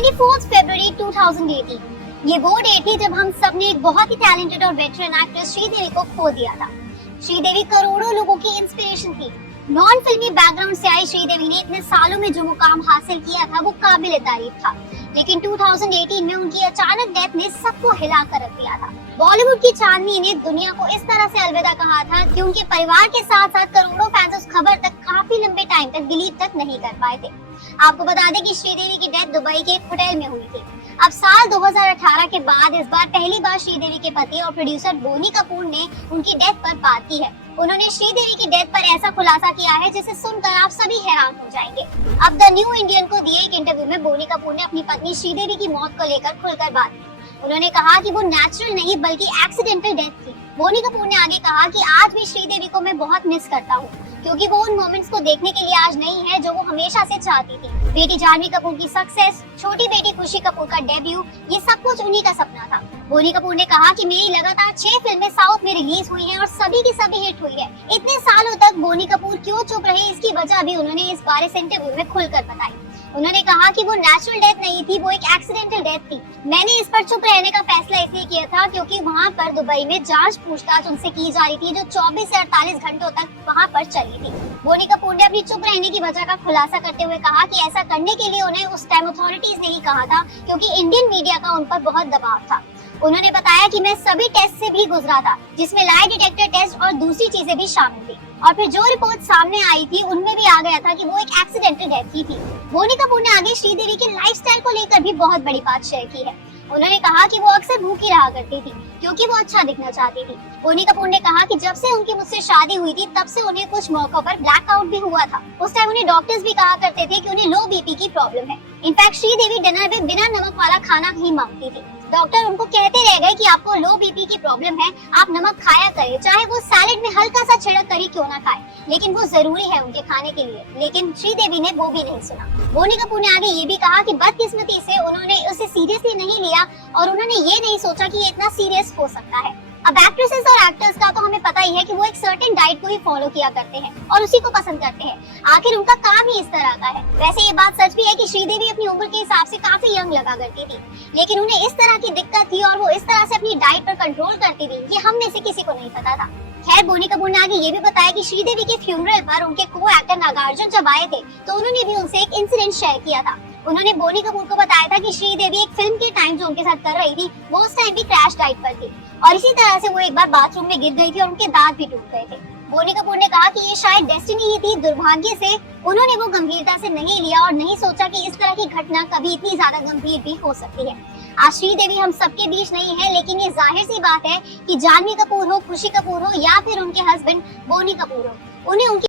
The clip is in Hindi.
24 फरवरी 2018 ये वो डेट थी जब हम सब ने एक बहुत ही टैलेंटेड और वेटरन एक्ट्रेस श्रीदेवी को खो दिया था। श्रीदेवी करोड़ों लोगों की इंस्पिरेशन थी। नॉन फिल्मी बैकग्राउंड से आई श्रीदेवी ने इतने सालों में जो मुकाम हासिल किया था वो काबिल तारीफ था, लेकिन 2018 में उनकी अचानक डेथ ने सबको हिला कर रख दिया था। बॉलीवुड की चांदनी ने दुनिया को इस तरह से अलविदा कहा था कि उनके परिवार के साथ साथ करोड़ों फैंस उस खबर तक काफी लंबे टाइम तक बिलीव तक नहीं कर पाए थे। आपको बता दें कि श्रीदेवी की डेथ दुबई के एक होटल में हुई थी। अब साल 2018 के बाद इस बार पहली बार श्रीदेवी के पति और प्रोड्यूसर बोनी कपूर ने उनकी डेथ पर बात की है। उन्होंने श्रीदेवी की डेथ पर ऐसा खुलासा किया है जिसे सुनकर आप सभी हैरान हो जाएंगे। अब द न्यू इंडियन को दिए एक इंटरव्यू में बोनी कपूर ने अपनी पत्नी श्रीदेवी की मौत को लेकर खुलकर बात की। उन्होंने कहा कि वो नेचुरल नहीं बल्कि एक्सीडेंटल डेथ थी। बोनी कपूर ने आगे कहा कि आज भी श्रीदेवी को मैं बहुत मिस करता हूँ, क्योंकि वो उन मोमेंट्स को देखने के लिए आज नहीं है जो वो हमेशा से चाहती थी। बेटी जानवी कपूर की सक्सेस, छोटी बेटी खुशी कपूर का डेब्यू, ये सब कुछ उन्हीं का सपना था। बोनी कपूर ने कहा कि मेरी लगातार 6 फिल्में साउथ में रिलीज हुई हैं और सभी की सभी हिट हुई है। इतने सालों तक बोनी कपूर क्यों चुप रहे, इसकी वजह भी उन्होंने इस बारे से इंटरव्यू में खुलकर बताई। उन्होंने कहा कि वो नेचुरल डेथ नहीं थी, वो एक एक्सीडेंटल डेथ थी। मैंने इस पर चुप रहने का फैसला इसलिए किया था क्योंकि वहाँ पर दुबई में जांच पूछताछ उनसे की जा रही थी जो 24 से 48 घंटों तक वहाँ पर चली थी। बोनी कपूर ने अपनी चुप रहने की वजह का खुलासा करते हुए कहा कि ऐसा करने के लिए उन्हें उस टाइम अथॉरिटीज ने ही कहा था, क्योंकि इंडियन मीडिया का उन पर बहुत दबाव था। उन्होंने बताया कि मैं सभी टेस्ट से भी गुजरा था, जिसमें लाई डिटेक्टर टेस्ट और दूसरी चीजें भी शामिल थी, और फिर जो रिपोर्ट सामने आई थी उनमें भी आ गया था कि वो एक एक्सीडेंटल डेथ ही थी। बोनी कपूर ने आगे श्रीदेवी के लाइफस्टाइल को लेकर भी बहुत बड़ी बात शेयर की है। उन्होंने कहा कि वो अक्सर भूखी रहा करती थी क्योंकि वो अच्छा दिखना चाहती थी। बोनी कपूर ने कहा कि जब से उनकी मुझसे शादी हुई थी तब से उन्हें कुछ मौकों पर ब्लैकआउट भी हुआ था। उस टाइम उन्हें डॉक्टर्स भी कहा करते थे कि उन्हें लो बीपी की प्रॉब्लम है। इनफैक्ट श्रीदेवी डिनर में बिना नमक वाला खाना ही मांगती थी। डॉक्टर उनको कहते रह गए कि आपको लो बीपी की प्रॉब्लम है, आप नमक खाया करें, चाहे वो सैलेड में हल्का सा छिड़क कर ही क्यों ना खाए, लेकिन वो जरूरी है उनके खाने के लिए। लेकिन श्रीदेवी ने वो भी नहीं सुना। बोनी कपूर ने आगे ये भी कहा कि बदकिस्मती से उन्होंने उसे सीरियसली नहीं लिया और उन्होंने ये नहीं सोचा कि ये इतना सीरियस हो सकता है। अब एक्ट्रेसेस और एक्टर्स का तो हमें पता ही है कि वो एक सर्टेन डाइट को ही फॉलो किया करते हैं और उसी को पसंद करते हैं। आखिर उनका काम ही इस तरह का है। वैसे ये बात सच भी है कि श्रीदेवी अपनी उम्र के हिसाब से काफी यंग लगा करती थी, लेकिन उन्हें इस तरह की दिक्कत थी और वो इस तरह से अपनी डाइट पर कंट्रोल करती थी, ये हम में से किसी को नहीं पता था। खैर, बोनी कपूर ने आगे ये भी बताया कि श्रीदेवी के फ्यूनरल पर उनके को एक्टर नागार्जुन जब आए थे तो उन्होंने भी उनसे एक इंसिडेंट शेयर किया था। उन्होंने बोनी कपूर को बताया था कि श्रीदेवी एक फिल्म के टाइम जो उनके साथ कर रही थी वो उस टाइम भी क्रैश डाइट पर थी और इसी तरह से वो एक बार बाथरूम में गिर गई थी और उनके दांत भी टूट गए थे। बोनी कपूर ने कहा कि ये शायद डेस्टिनी ही थी। दुर्भाग्य से उन्होंने वो गंभीरता से नहीं लिया और नहीं सोचा कि इस तरह की घटना कभी इतनी ज्यादा गंभीर भी हो सकती है। आज श्रीदेवी हम सबके बीच नहीं है, लेकिन ये जाहिर सी बात है कि जानवी कपूर हो, खुशी कपूर हो या फिर उनके हस्बैंड बोनी कपूर हो, उन्हें उनकी